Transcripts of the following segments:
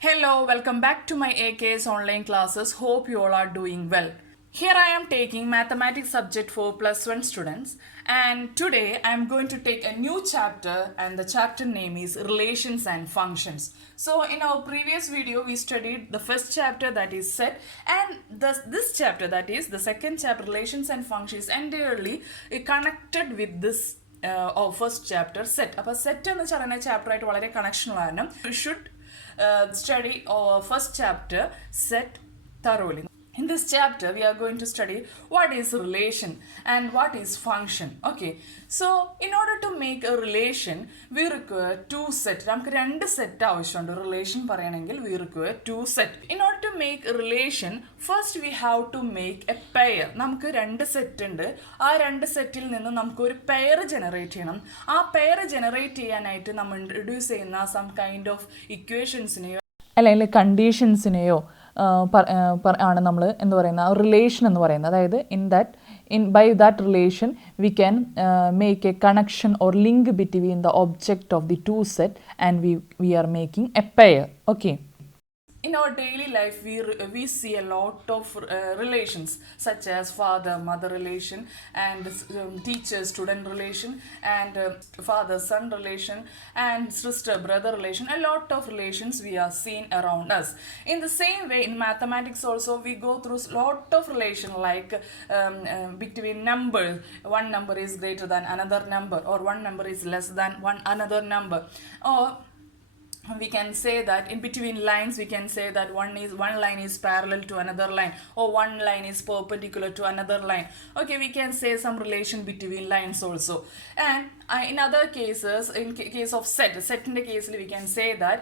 Hello, welcome back to my AKS online classes. Hope you all are doing well. Here I am taking mathematics subject for plus 1 students, and today I am going to take a new chapter, and the chapter name is relations and functions. So in our previous video we studied the first chapter, that is set, and this chapter, that is the second chapter, relations and functions, entirely connected with this first chapter set. അപ്പോൾ സെറ്റ് എന്ന് പറയുന്ന ചാപ്റ്റർ ആയിട്ട് വളരെ കണക്ഷൻ ഉള്ള കാരണം you should study first chapter set thoroughly. In this chapter we are going to study what is relation and what is function. Okay, so in order to make a relation we require two set. നമുക്ക് രണ്ട് സെറ്റ് ആവശ്യമുണ്ട്. റിലേഷൻ പറയണമെങ്കിൽ we require two set. In order to make a relation, first we have to make a pair. നമുക്ക് രണ്ട് സെറ്റ് ഉണ്ട്. ആ രണ്ട് സെറ്റിൽ നിന്ന് നമുക്ക് ഒരു പെയർ ജനറേറ്റ് ചെയ്യണം. ആ പെയർ ജനറേറ്റ് ചെയ്യാനായിട്ട് നമ്മൾ ഇൻട്രൊഡ്യൂസ് ചെയ്യുന്ന സം കൈൻഡ് ഓഫ് ഇക്വേഷൻസിനെയോ അല്ലെങ്കിൽ കണ്ടീഷൻസിനെയോ ആണ് നമ്മൾ എന്ത് പറയുന്ന റിലേഷൻ എന്ന് പറയുന്നത്. അതായത് by that relation we can make a connection or link between the object of the two set, and we are making a pair. Okay. In our daily life we see a lot of relations, such as father mother relation, and teacher student relation, and father son relation, and sister brother relation. A lot of relations we are seen around us. In the same way, in mathematics also we go through lot of relation, like between numbers. One number is greater than another number, or one number is less than one another number, or we can say that in between lines we can say that one line is parallel to another line, or one line is perpendicular to another line. Okay, we can say some relation between lines also. And in other cases, in case of set in the case we can say that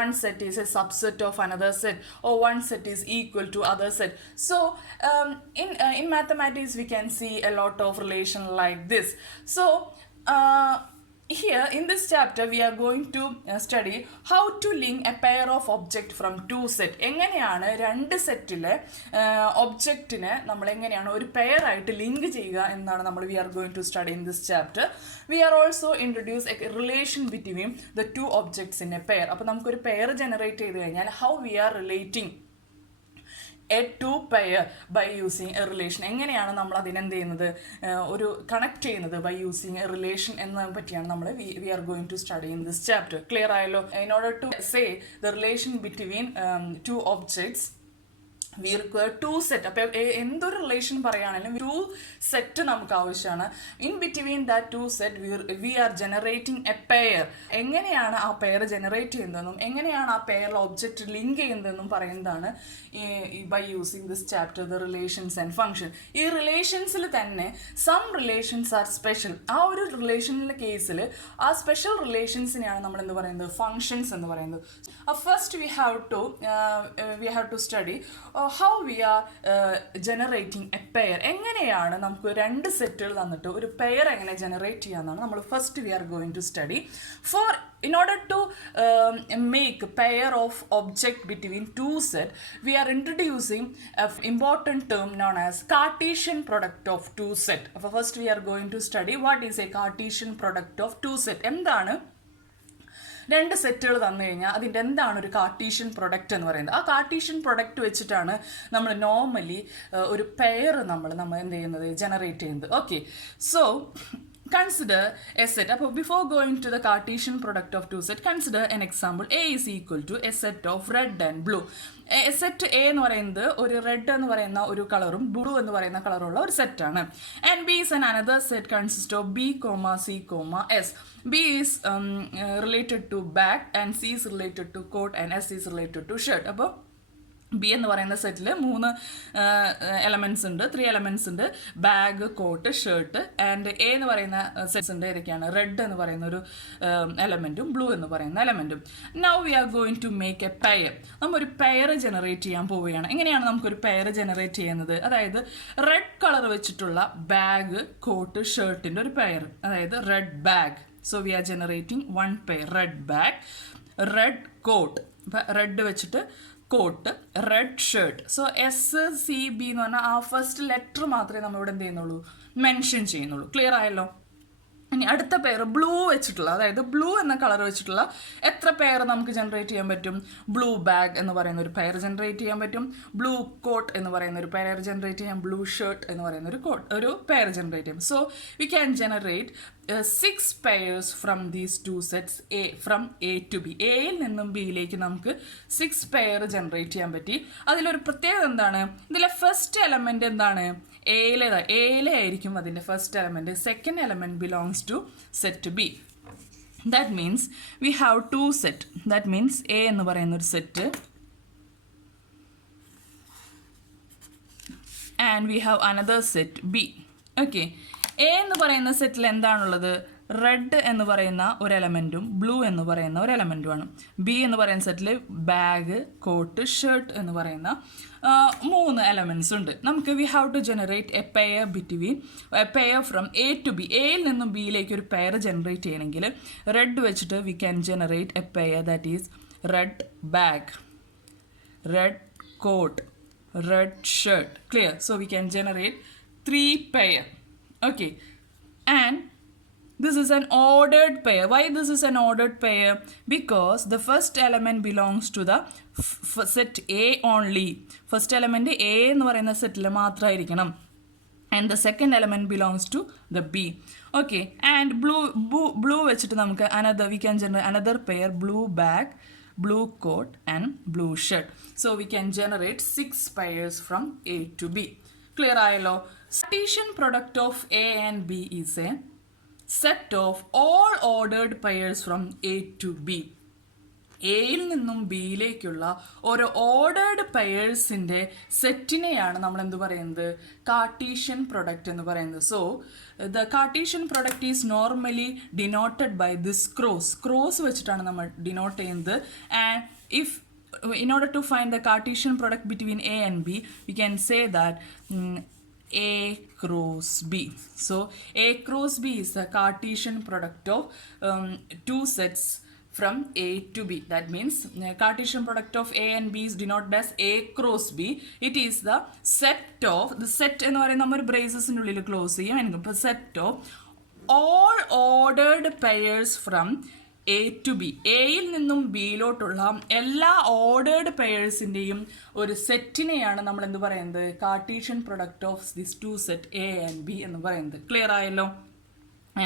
one set is a subset of another set, or one set is equal to other set. So in mathematics we can see a lot of relation like this. So here in this chapter we are going to study how to link a pair of object from two set. എങ്ങനെയാണ് രണ്ട് സെറ്റിലെ ഒബ്ജക്റ്റിനെ നമ്മൾ എങ്ങനെയാണ് ഒരു പെയർ ആയിട്ട് ലിങ്ക് ചെയ്യുക എന്നാണ് നമ്മൾ we are going to study in this chapter. We are also introduce a relation between the two objects in a pair. അപ്പോൾ നമുക്കൊരു പെയർ ജനറേറ്റ് ചെയ്ത് കഴിഞ്ഞാൽ how we are relating a two pair by using a relation. എങ്ങനെയാണ് നമ്മൾ അതിനെന്ത് ചെയ്യുന്നത്, ഒരു കണക്ട് ചെയ്യുന്നത് by using a relation എന്നതിനെ പറ്റിയാണ് നമ്മൾ we are going to study in this chapter. Clear ആയല്ലോ? In order to say the relation between two objects we require two set. അപ്പോൾ എന്തൊരു റിലേഷൻ പറയുകയാണെങ്കിലും ടു സെറ്റ് നമുക്ക് ആവശ്യമാണ്. In between that two set we are generating a pair. എങ്ങനെയാണ് ആ pair generate ചെയ്യുന്നതെന്നും എങ്ങനെയാണ് ആ പെയറിൽ ഒബ്ജക്റ്റ് ലിങ്ക് ചെയ്യുന്നതെന്നും പറയുന്നതാണ് by using this chapter the relations and function. ഈ റിലേഷൻസിൽ തന്നെ സം റിലേഷൻസ് ആർ സ്പെഷ്യൽ. ആ ഒരു റിലേഷനിലെ കേസിൽ ആ സ്പെഷ്യൽ റിലേഷൻസിനെയാണ് നമ്മൾ എന്ത് പറയുന്നത്, ഫങ്ഷൻസ് എന്ന് പറയുന്നത്. First we have to study how we are generating a pair. എങ്ങനെയാണ് നമുക്ക് രണ്ട് സെറ്റുകൾ തന്നിട്ട് ഒരു പെയർ എങ്ങനെ ജനറേറ്റ് ചെയ്യാമെന്നാണ് നമ്മൾ first we are going to study. In order to make a pair of object between two set, we are introducing an important term known as Cartesian product of two set. First we are going to study what is a Cartesian product of two set. എന്താണ് രണ്ട് സെറ്റുകൾ തന്നു കഴിഞ്ഞാൽ അതിൻ്റെ എന്താണ് ഒരു Cartesian product എന്ന് പറയുന്നത്. ആ കാർട്ടീഷ്യൻ പ്രൊഡക്റ്റ് വെച്ചിട്ടാണ് നമ്മൾ നോർമലി ഒരു പെയർ നമ്മൾ എന്ത് ചെയ്യുന്നത്, ജനറേറ്റ് ചെയ്യുന്നത്. Okay, so consider a set. അപ്പോൾ before going to the Cartesian product of two set, consider an example. A is equal to a set of red and blue. Set A എന്ന് പറയുന്നത് ഒരു റെഡ് എന്ന് പറയുന്ന ഒരു കളറും ബ്ലൂ എന്ന് പറയുന്ന കളറുള്ള ഒരു സെറ്റാണ്. And B is another set consist of B comma C comma S. B is related to bag, and C is related to coat, and S is related to shirt. അപ്പോൾ ബി എന്ന് പറയുന്ന സെറ്റിൽ മൂന്ന് എലമെൻറ്റ്സ് ഉണ്ട്, 3 elements ഉണ്ട്, bag, coat, shirt. And A എന്ന് പറയുന്ന സെറ്റ്സ് ഉണ്ട്, ഏതൊക്കെയാണ്, റെഡ് എന്ന് പറയുന്ന ഒരു എലമെൻറ്റും ബ്ലൂ എന്ന് പറയുന്ന എലമെൻറ്റും. Now we are going to make a pair. നമ്മൾ ഒരു പെയർ ജനറേറ്റ് ചെയ്യാൻ പോവുകയാണ്. എങ്ങനെയാണ് നമുക്കൊരു പെയർ ജനറേറ്റ് ചെയ്യുന്നത്, അതായത് റെഡ് കളർ വെച്ചിട്ടുള്ള ബാഗ്, കോട്ട്, ഷർട്ടിൻ്റെ ഒരു പെയർ, അതായത് red bag. So we are generating one pair, red bag, red coat. അപ്പം റെഡ് വെച്ചിട്ട് coat, red shirt. So SCB എന്ന് പറഞ്ഞാൽ ആ ഫസ്റ്റ് ലെറ്റർ മാത്രമേ നമ്മളിവിടെ എന്ത് ചെയ്യുന്നുള്ളൂ, മെൻഷൻ ചെയ്യുന്നുള്ളൂ. ക്ലിയർ ആയല്ലോ? ഇനി അടുത്ത പെയർ ബ്ലൂ വെച്ചിട്ടുള്ള, അതായത് ബ്ലൂ എന്ന കളർ വെച്ചിട്ടുള്ള എത്ര പെയർ നമുക്ക് ജനറേറ്റ് ചെയ്യാൻ പറ്റും? ബ്ലൂ ബാഗ് എന്ന് പറയുന്ന ഒരു പെയർ ജനറേറ്റ് ചെയ്യാൻ പറ്റും, ബ്ലൂ കോട്ട് എന്ന് പറയുന്ന ഒരു പെയർ ജനറേറ്റ് ചെയ്യാം, ബ്ലൂ ഷർട്ട് എന്ന് പറയുന്ന ഒരു പെയർ ജനറേറ്റ് ചെയ്യാം. So we can generate 6 pairs from these 2 sets from A to B. എയിൽ നിന്നും ബിയിലേക്ക് നമുക്ക് 6 പെയർ ജനറേറ്റ് ചെയ്യാൻ പറ്റി. അതിലൊരു പ്രത്യേകത എന്താണ്? ഇതിലെ ഫസ്റ്റ് എലമെന്റ് എന്താണ്? എയിലെ ആയിരിക്കും അതിൻ്റെ first element. Second element belongs to set B. That means we have 2 set. That means A എന്ന് പറയുന്ന ഒരു set and we have another set B. Okay, A എന്ന് പറയുന്ന സെറ്റിൽ എന്താണുള്ളത്? റെഡ് എന്ന് പറയുന്ന ഒരു എലമെൻറ്റും ബ്ലൂ എന്ന് പറയുന്ന ഒരു എലമെൻറ്റുമാണ്. ബി എന്ന് പറയുന്ന സെറ്റിൽ ബാഗ്, കോട്ട്, ഷർട്ട് എന്ന് പറയുന്ന 3 എലമെൻറ്റ്സ് ഉണ്ട്. നമുക്ക് we have to generate a pair from A to B. എയിൽ നിന്നും ബിയിലേക്ക് ഒരു പെയർ ജനറേറ്റ് ചെയ്യണമെങ്കിൽ റെഡ് വെച്ചിട്ട് we can generate a pair that is red bag, red coat, red shirt. Clear? So we can generate 3 pair. Okay, and this is an ordered pair. Why this is an ordered pair? Because the first element belongs to the set A only. First element A എന്ന് പറയുന്ന സെറ്റിൽ മാത്രമായിരിക്കണം. And the second element belongs to the B. Okay, and blue വെച്ചിട്ട് നമുക്ക് we can generate another pair, blue bag, blue coat and blue shirt. So we can generate 6 pairs from A to B. Clear ആയല്ലോ? Cartesian product of A and B is a set of all ordered pairs from A to B. എയിൽ നിന്നും ബിയിലേക്കുള്ള ഓരോ ഓർഡേർഡ് പെയേഴ്സിൻ്റെ സെറ്റിനെയാണ് നമ്മൾ എന്ത് പറയുന്നത്? കാർട്ടീഷ്യൻ പ്രൊഡക്റ്റ് എന്ന് പറയുന്നത്. So the Cartesian product is normally denoted by this cross വെച്ചിട്ടാണ് നമ്മൾ ഡിനോട്ട് ചെയ്യുന്നത്. And if in order to find the Cartesian product between A and B, we can say that A cross B. So A cross B is the Cartesian product of 2 sets from A to B. That means Cartesian product of A and B is denoted as A cross B. It is the set എന്ന് പറയുന്ന നമ്മൾ ബ്രേസസിൻ്റെ ഉള്ളിൽ ക്ലോസ് ചെയ്യും. എനിക്ക് set of all ordered pairs from A to B. എയിൽ നിന്നും ബിയിലോട്ടുള്ള എല്ലാ ഓർഡേർഡ് പെയേഴ്സിൻ്റെയും ഒരു സെറ്റിനെയാണ് നമ്മൾ എന്ത് പറയുന്നത്? Cartesian product of this 2 set A and B എന്ന് പറയുന്നത്. ക്ലിയർ ആയല്ലോ?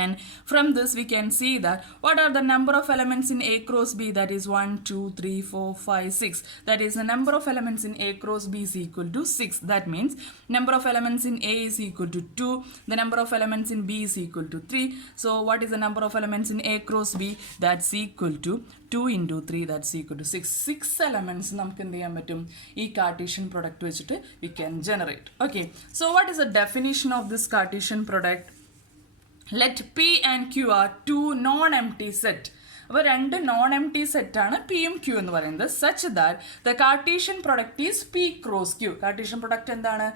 And from this we can see that what are the number of elements in A cross B? That is 1, 2, 3, 4, 5, 6. That is the number of elements in A cross B is equal to 6. That means number of elements in A is equal to 2. The number of elements in B is equal to 3. So what is the number of elements in A cross B? That's equal to 2 into 3. That's equal to 6. 6 elements നമുക്ക് എന്ത് ചെയ്യാൻ പറ്റും? ഈ Cartesian product വെച്ചിട്ട് we can generate. Okay. So what is the definition of this Cartesian product? Let P and Q are 2 non-empty set. അപ്പോൾ 2 non-empty സെറ്റാണ് പിയും Q എന്ന് പറയുന്നത്. Such that the Cartesian product is P cross Q. Cartesian product എന്താണ്?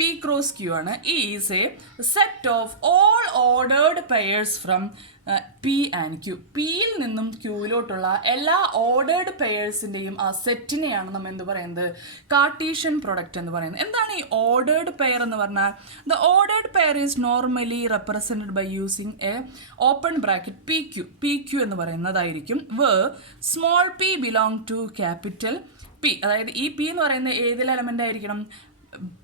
P cross Q ആണ്. Is a set of all ordered pairs from P and Q. പിയിൽ നിന്നും ക്യൂവിലോട്ടുള്ള എല്ലാ ഓർഡേർഡ് പെയേഴ്സിൻ്റെയും ആ സെറ്റിനെയാണ് നമ്മൾ എന്ത് പറയുന്നത്? കാർട്ടീഷ്യൻ പ്രൊഡക്റ്റ് എന്ന് പറയുന്നത്. എന്താണ് ഈ ഓർഡേർഡ് പെയർ എന്ന് പറഞ്ഞാൽ? The ordered pair is normally represented by using a open bracket P Q. P Q എന്ന് പറയുന്നതായിരിക്കും where small P belong to capital P. അതായത് ഈ പി എന്ന് പറയുന്നത് ഏതിൽ എലമെൻ്റ് ആയിരിക്കണം?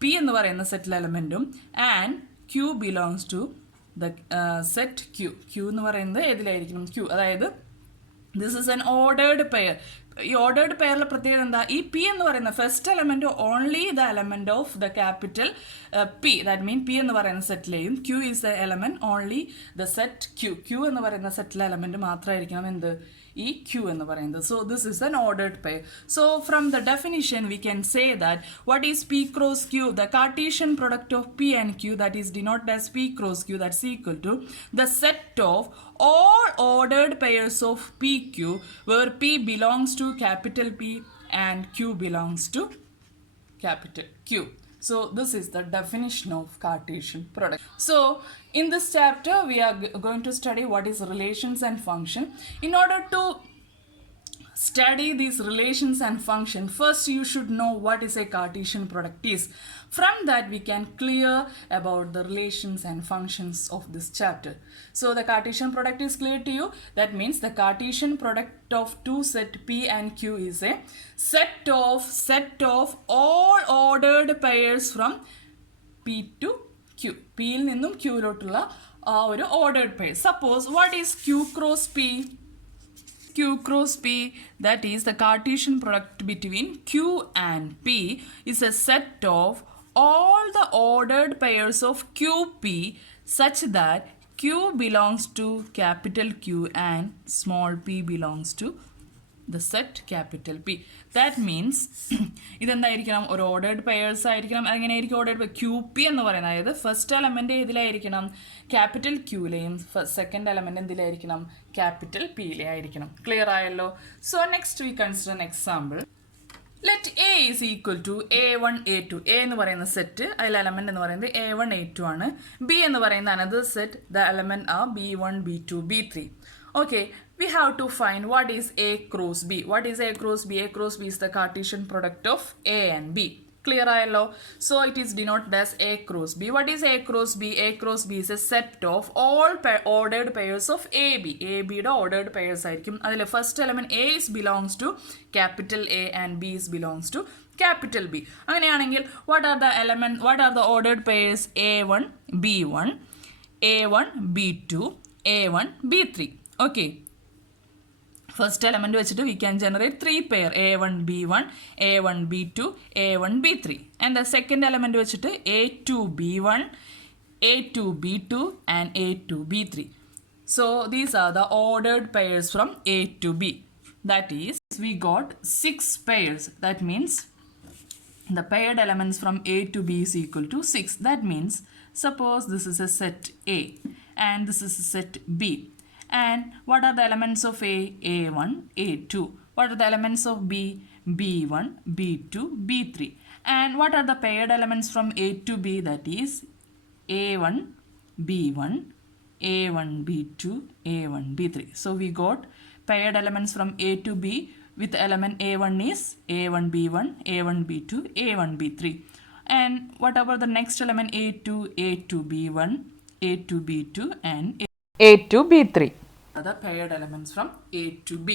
പി എന്ന് പറയുന്ന സെറ്റിൽ എലമെൻറ്റും and Q belongs to the set Q. Q എന്ന് പറയുന്നത് ഏതിലായിരിക്കണം? ക്യൂ. അതായത് this is an ordered pair. ഈ ഓർഡേർഡ് പെയറിലെ പ്രത്യേകത എന്താ? ഈ പി എന്ന് പറയുന്ന first element only the element of the capital P. That mean P എന്ന് പറയുന്ന സെറ്റിലെയും Q is the element only the set Q. Q എന്ന് പറയുന്ന സെറ്റിലെ എലമെൻറ്റ് മാത്രമായിരിക്കണം എന്ത്? ഈ ക്യൂ എന്ന് പറയുന്നത്. So this is an ordered pair. So from the definition we can say that what is P cross Q? The Cartesian product of P and Q that is denoted as P cross Q that's equal to the set of all ordered pairs of PQ where P belongs to capital P and Q belongs to capital Q. So this is the definition of Cartesian product. So in this chapter we are going to study what is relations and function. In order to study these relations and functions, first you should know what is a Cartesian product is. From that we can clear about the relations and functions of this chapter. So the Cartesian product is clear to you. That means the Cartesian product of two set P and Q is a set of all ordered pairs from P to Q. P il ninnum Q lotulla oru ordered pair. Suppose what is Q cross P? Q cross P, that is the Cartesian product between Q and P, is a set of all the ordered pairs of QP such that Q belongs to capital Q and small p belongs to the set capital P. That means ഇതെന്തായിരിക്കണം ഒരു ordered pairs ആയിരിക്കണം. എങ്ങനെയായിരിക്കും ordered Q P എന്ന് പറയുന്നത്? അതായത് first element ഇതിലായിരിക്കണം capital ക്യൂയിലെയും second element എന്തിലായിരിക്കണം ക്യാപിറ്റൽ പിയിലെ ആയിരിക്കണം. ക്ലിയർ ആയല്ലോ? So next we consider an example. Let A is equal to A1 A2. A എന്ന് പറയുന്ന സെറ്റ് അതിൽ എലമെന്റ് എന്ന് പറയുന്നത് A1 A2 ആണ്. ബി എന്ന് പറയുന്ന അനദർ സെറ്റ് ദ എലമെന്റ് ആ B1 B2 B3. Okay, we have to find what is A cross B. What is A cross B? A cross B is the Cartesian product of A and B. Clear ayallo? So it is denoted as A cross B. What is A cross B? A cross B is a set of all ordered pairs of AB. AB യുടെ ordered pairs ആയിരിക്കും. അതിലെ first element A is belongs to capital A and B is belongs to capital B. അങ്ങനെയാണെങ്കിൽ what are the ordered pairs? A1 B1, A1 B2, A1 B3. Okay, first element വെച്ചിട്ട് we can generate three pair A1 B1, A1 B2, A1 B3, and the second element വെച്ചിട്ട് A2 B1, A2 B2 and A2 B3. So these are the ordered pairs from A to B. That is, we got 6 pairs. That means the paired elements from A to B is equal to 6. That means suppose this is a set A and this is a set B. And what are the elements of A? A1, A2. What are the elements of B? B1, B2, B3. And what are the paired elements from A to B? That is A1, B1, A1, B2, A1, B3. So we got paired elements from A to B with element A1 is A1, B1, A1, B2, A1, B3. And what about the next element A2, A2, B1, A2, B2 and A2 B3. The paired elements from A to B.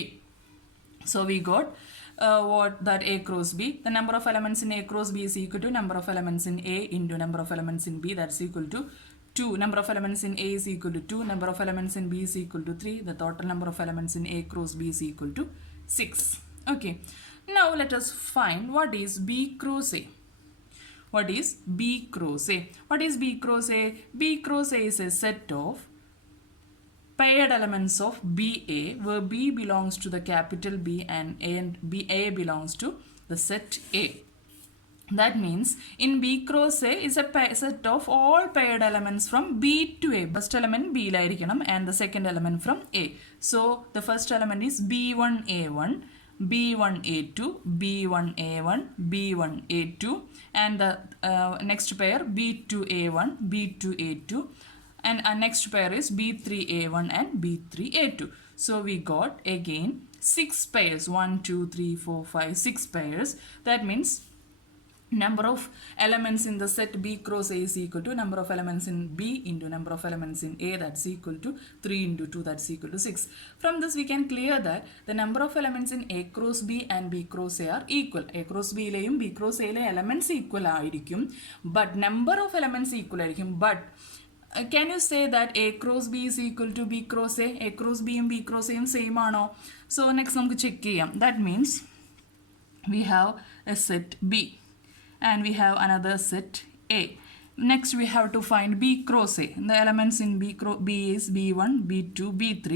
So we got what that A cross B. The number of elements in A cross B is equal to number of elements in A into number of elements in B. That's equal to 2. Number of elements in A is equal to 2. Number of elements in B is equal to 3. The total number of elements in A cross B is equal to 6. Okay. Now let us find what is B cross A. What is B cross A? What is B cross A? B cross A is a set of paired elements of BA where B belongs to the capital B and A belongs to the set A. That means in B cross A is a set of all paired elements from B to A. First element B ലായിരിക്കണം and the second element from A. So the first element is B1 A1, B1 A2, B1 A1, B1 A2, and the next pair B2 A1, B2 A2, and our next pair is B3A1 and B3A2. So we got again 6 pairs. 1, 2, 3, 4, 5, 6 pairs. That means number of elements in the set B cross A is equal to number of elements in B into number of elements in A, that's equal to 3 into 2, that's equal to 6. From this we can clear that the number of elements in A cross B and B cross A are equal. A cross B ലെയും B cross A ലെയും elements equal ആയിരിക്കും, but number of elements equal ആയിരിക്കും. But can you say that A cross B is equal to B cross A? A cross B and B cross A same ആണോ? So next നമുക്ക് check ചെയ്യാം. That means we have a set B and we have another set A. Next we have to find B cross A. The elements in B is B1, B2, B3.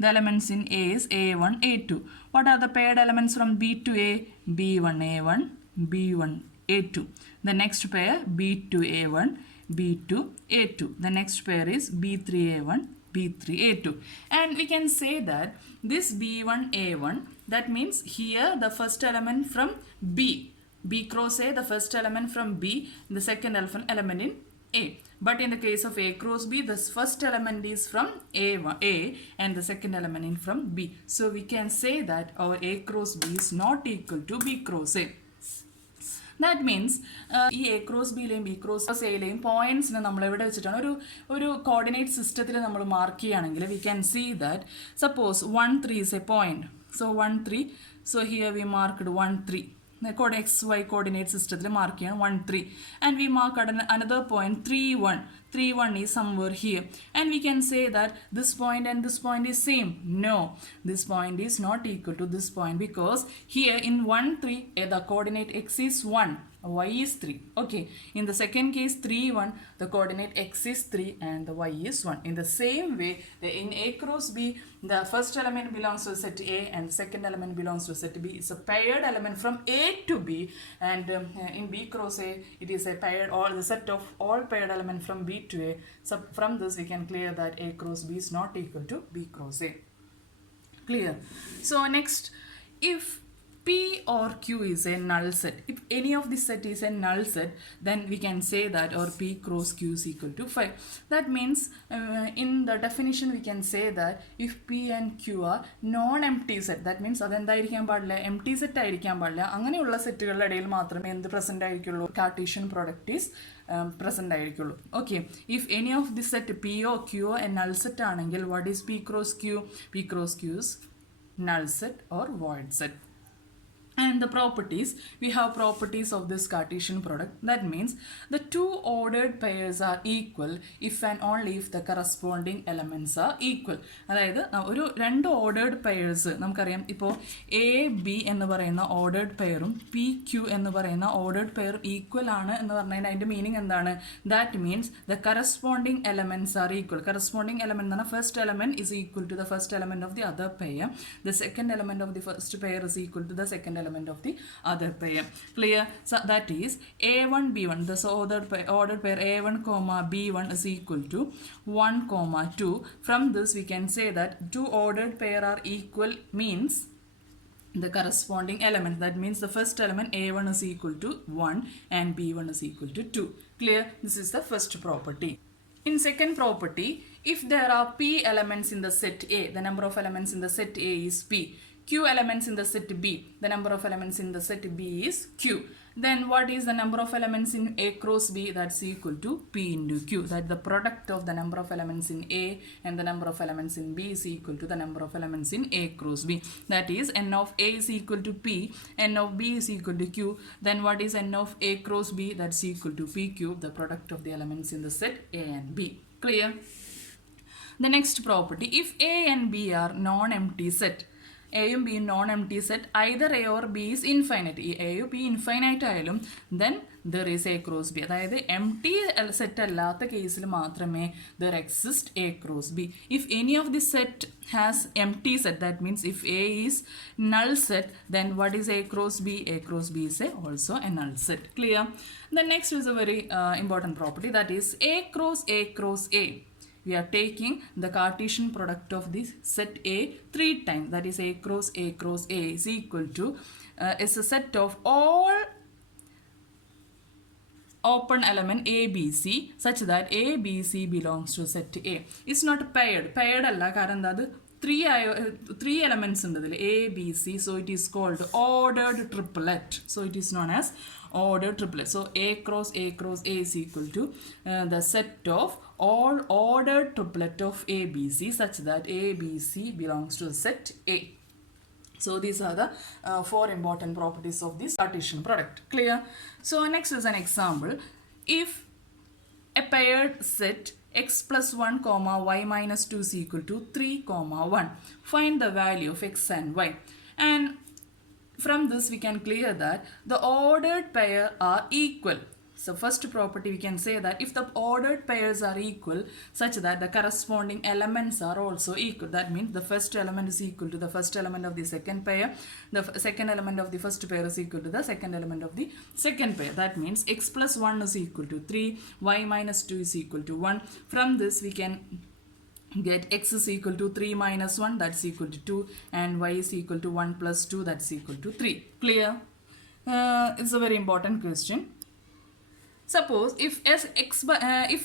The elements in A is A1, A2. What are the paired elements from B to A? B1 A1, B1 A2. The next pair B2 A1, B2 A2. The next pair is B3 A1, B3 A2. And we can say that this B1 A1, that means here the first element from B cross A, the first element from B, the second element in A. But in the case of A cross B, the first element is from A and the second element is from B. So we can say that our A cross B is not equal to B cross A. That means ഈ A cross ബിയിലെയും B cross എയിലെയും പോയിന്റ്സിനെ നമ്മൾ എവിടെ വെച്ചിട്ടാണ് ഒരു coordinate സിസ്റ്റത്തിൽ നമ്മൾ മാർക്ക് ചെയ്യുകയാണെങ്കിൽ we can see that suppose 1 3 is a point. So 1 3, so here we marked 1 3. XY coordinate system mark 1 3, and we mark another point 3 1. 3 1 is somewhere here, and we can say that this point and this point is same. No, this point is not equal to this point, because here in 1 3 the coordinate x is 1, y is 3. Okay, in the second case 3 1, the coordinate x is 3 and the y is 1. In the same way, in A cross B, the first element belongs to set A and the second element belongs to set B. It's a paired element from A to B, and in B cross A, it is a paired, or the set of all paired element from B to A. So from this we can clear that A cross B is not equal to B cross A. Clear? So next, if P or Q is a null set, if any of this set is a null set, then we can say that our P cross Q is equal to 5. That means in the definition we can say that if P and Q are non-empty set, that means അതെന്തായിരിക്കാൻ പാടില്ല, empty set ആയിരിക്കാൻ പാടില്ല. അങ്ങനെയുള്ള സെറ്റുകളുടെ ഇടയിൽ മാത്രമേ എന്ത് present ആയിരിക്കുള്ളൂ, കാർട്ടീഷ്യൻ പ്രോഡക്റ്റ് ഈസ് പ്രസന്റ് ആയിരിക്കുള്ളൂ. Okay, if any of this set P or Q or A null set ആണെങ്കിൽ what is P cross Q? P cross Q is null set or void set. And the properties, we have properties of this Cartesian product. That means the two ordered pairs are equal if and only if the corresponding elements are equal. അതായത് ഒരു രണ്ട് ordered pairs നമുക്കറിയാം. ഇപ്പോൾ A B എന്ന് പറയുന്ന ഓർഡേർഡ് പെയറും P Q എന്ന് പറയുന്ന ഓർഡേർഡ് പെയറും ഈക്വൽ ആണ് എന്ന് പറഞ്ഞാൽ അതിൻ്റെ മീനിങ് എന്താണ്? That means the corresponding elements are equal. Corresponding element എന്ന് പറഞ്ഞാൽ first element is equal to the first element of the other pair. The second element of the first pair is equal to the second element of the other pair. Clear? So that is a1 b1, this ordered pair a1 comma b1 is equal to 1 comma 2. From this we can say that two ordered pair are equal means the corresponding element, that means the first element a1 is equal to 1 and b1 is equal to 2. Clear? This is the first property. In second property, if there are p elements in the set A, the number of elements in the set A is p. Q elements in the set B, the number of elements in the set B is Q. Then what is the number of elements in A cross B? That's equal to P into Q. That the product of the number of elements in A and the number of elements in B is equal to the number of elements in A cross B. That is n of A is equal to P, n of B is equal to Q. Then what is n of A cross B? That's equal to P cube, the product of the elements in the set A and B. Clear? The next property, if A and B are non-empty set, എയും ബിയും non M T set, either A or B is infinite. ഈ എയും B infinite ആയാലും then there is A cross B. അതായത് M T set അല്ലാത്ത കേസിൽ മാത്രമേ there exist A cross B. If any of the set has M T set, that means if A is null set, then what is A cross B? A cross B is also a null set. Clear? The next is a very important property, that is A cross A cross A. We are taking the Cartesian product of this set A 3 times, that is A cross A is equal to is a set of all open element A, B, C such that A, B, C belongs to set A. It's not paired alla karan adu three elements in the A, B, C, so it is called ordered triplet. So it is known as ordered triplet. So A cross A is equal to the set of all ordered triplet of A, B, C such that A, B, C belongs to set A. So these are the four important properties of this Cartesian product. Clear? So next is an example. If a paired set x plus 1 comma y minus 2 is equal to 3 comma 1. Find the value of x and y. And from this we can clear that the ordered pair are equal. So first property we can say that if the ordered pairs are equal such that the corresponding elements are also equal, that means the first element is equal to the first element of the second pair, the second element of the first pair is equal to the second element of the second pair. That means x plus 1 is equal to 3, y minus 2 is equal to 1. From this we can get x is equal to 3 minus 1, that's equal to 2, and y is equal to 1 plus 2, that's equal to 3. Clear? It's a very important question. Suppose if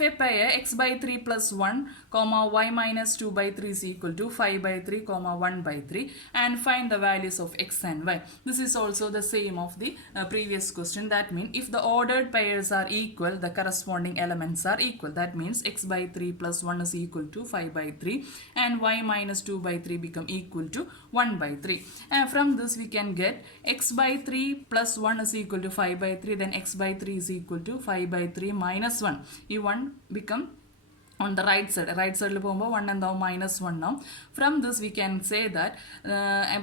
a pair x by 3 plus 1 comma y minus 2 by 3 is equal to 5 by 3 comma 1 by 3, and find the values of x and y. This is also the same of the previous question. That means if the ordered pairs are equal, the corresponding elements are equal. That means x by 3 plus 1 is equal to 5 by 3 and y minus 2 by 3 become equal to 1 by 3. And from this we can get x by 3 plus 1 is equal to 5 by 3, then x by 3 is equal to 5 by 3 minus 1. This 1 become on the right side. Right side 1 and now minus 1 now. From this we can say that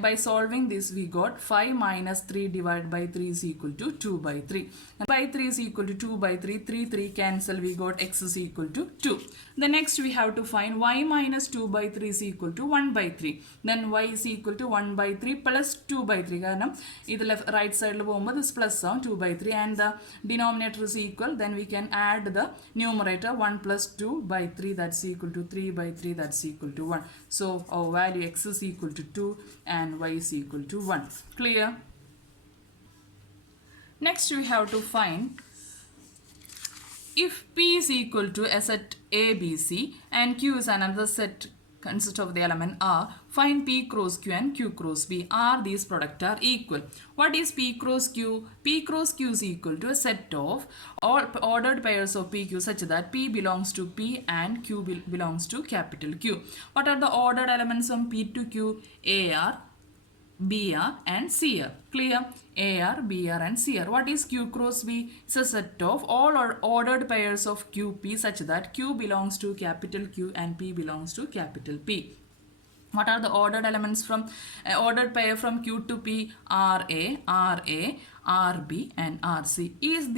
by solving this we got 5 minus 3 divided by 3 is equal to 2 by 3. And by 3 is equal to 2 by 3. 3 cancel, we got x is equal to 2. The next we have to find y minus 2 by 3 is equal to 1 by 3. Then y is equal to 1 by 3 plus 2 by 3. കാരണം ഇത് right side this plus 2 by 3 and the denominator is equal. Then we can add the numerator 1 plus 2 by 3, that's equal to 3 by 3, that's equal to 1. So our value x is equal to 2 and y is equal to 1. Clear? Next we have to find if P is equal to a set A, B, C and Q is another set consist of the element R, find P cross Q and Q cross P. Are these product are equal? What is P cross Q? P cross Q is equal to a set of all ordered pairs of PQ such that P belongs to P and Q belongs to capital Q. What are the ordered elements from P to Q? AR, BR and CR. Clear? AR, BR and CR. What is Q cross B? It's a set of all ordered pairs of QP such that Q belongs to capital Q and P belongs to capital P. What are the ordered elements from ordered pair from Q to P? RA, RA, RB and RC. Is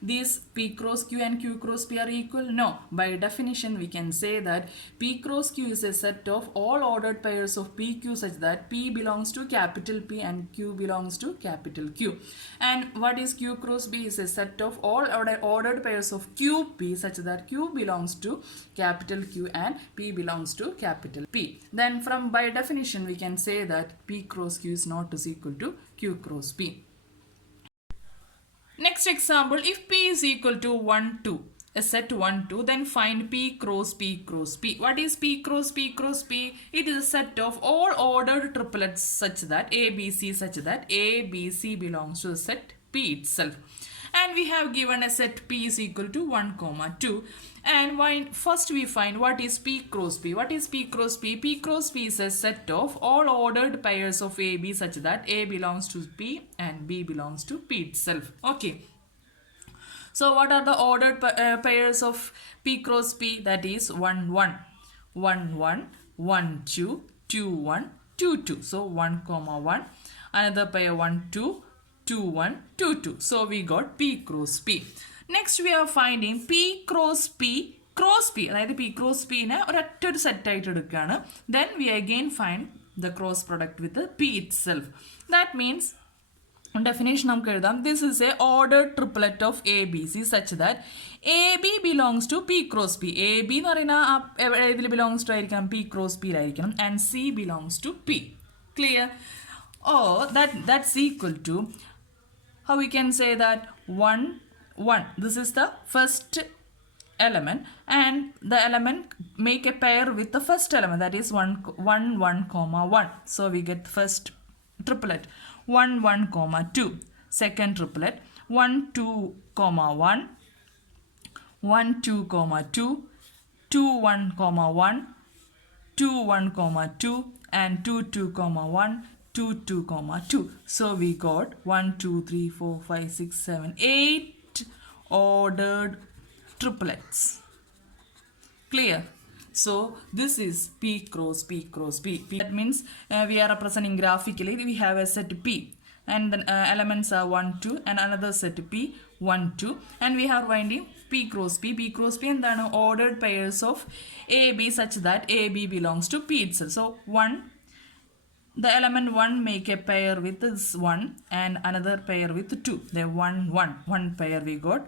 these P cross Q and Q cross P are equal? No. By definition we can say that P cross Q is a set of all ordered pairs of PQ such that P belongs to capital P and Q belongs to capital Q. And what is Q cross B? Is a set of all ordered pairs of QP such that Q belongs to capital Q and P belongs to capital P. Then from by definition we can say that P cross Q is not is equal to Q cross P. Next example, if P is equal to 1, 2, a set 1, 2, then find P cross P cross P. What is P cross P cross P? It is a set of all ordered triplets such that A, B, C such that A, B, C belongs to the set P itself. And we have given a set P is equal to 1, 2. And first we find what is P cross P. What is P cross P? P cross P is a set of all ordered pairs of A, B such that A belongs to P and B belongs to P itself. Okay. So what are the ordered pairs of P cross P? That is 1, 1, 1, 1, 1, 2, 2, 1, 2, 2. So 1, 1. Another pair 1, 2, 2, 1, 2, 2. So we got P cross P. Next we are finding P cross P cross P. അതായത് P cross P നെ ഒരൊറ്റൊരു സെറ്റ് ആയിട്ട് എടുക്കുകയാണ്. Then we again find the cross product with the P itself. That means definition നമുക്ക് എഴുതാം. This is a ordered triplet of ABC such that AB belongs to P cross P. AB എന്ന് പറയുന്ന ഇതിൽ belongs to ആയിരിക്കണം P cross P ആയിരിക്കണം and C belongs to P. Clear? Or that's equal to, how we can say that 1, 1. This is the first element and the element make a pair with the first element, that is 1, 1, 1. So we get first triplet 1, 1, 2. Second triplet 1, 2, 1, 1, 2, 2, 2, 1, 1, 2, 1, 2 and 2, 2, 1, 2, 2, 2. So we got 1, 2, 3, 4, 5, 6, 7, 8 ordered triplets. Clear? So this is P cross P cross P. That means we are representing graphically. We have a set P and the elements are 1, 2 and another set P 1, 2 and we are finding P cross P. P cross P and then ordered pairs of AB such that AB belongs to P itself. So 1, the element 1 make a pair with this 1 and another pair with 2. The 1, 1 pair we got.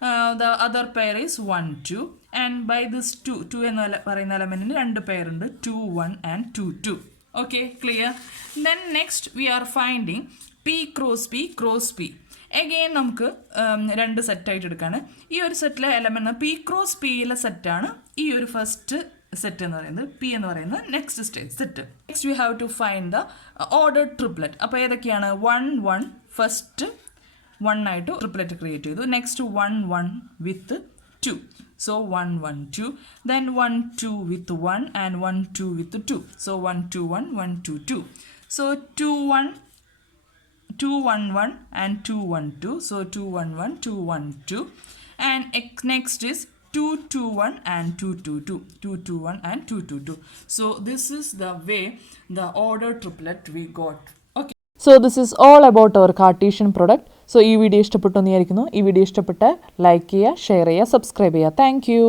The other pair is 1, 2 and by this 2 എന്ന പറയുന്ന എലമെന്റിന് രണ്ട് pair ഉണ്ട് 2, 1 and 2, 2. Okay, clear? Then next we are finding P cross P cross P. Again നമുക്ക് രണ്ട് സെറ്റായിട്ട് എടുക്കുകയാണ്. ഈ ഒരു സെറ്റിലെ എലമെൻറ്റ് പി ക്രോസ് പിയിലെ സെറ്റാണ് ഈ ഒരു ഫസ്റ്റ് സെറ്റ് എന്ന് പറയുന്നത്, പി എന്ന് പറയുന്നത് next set. Next you have to find the order triplet. അപ്പോൾ ഏതൊക്കെയാണ്? 1 1 ഫസ്റ്റ് 1 ആയിട്ട് ട്രിപ്ലെറ്റ് ക്രിയേറ്റ് ചെയ്തു. Next 1 1 with 2. So 1 1 2. Then 1 2 with 1 and 1 2 with 2. So 1 2 1 1 2 2. So 2 1 2 1 1 and 2 1 2. So 2 1 1 2 1 2. And next is 2 2 1 and 2 2 2. 2 2 1 and 2 2 2. So this is the way the order triplet we got. Okay. So this is all about our Cartesian product. So ഈ വീഡിയോ ഇഷ്ടപ്പെട്ടു എന്ന് വിചാരിക്കുന്നു. ഈ വീഡിയോ ഇഷ്ടപ്പെട്ടാൽ ലൈക്ക് ചെയ്യുക, ഷെയർ ചെയ്യുക, സബ്സ്ക്രൈബ് ചെയ്യുക. Thank you.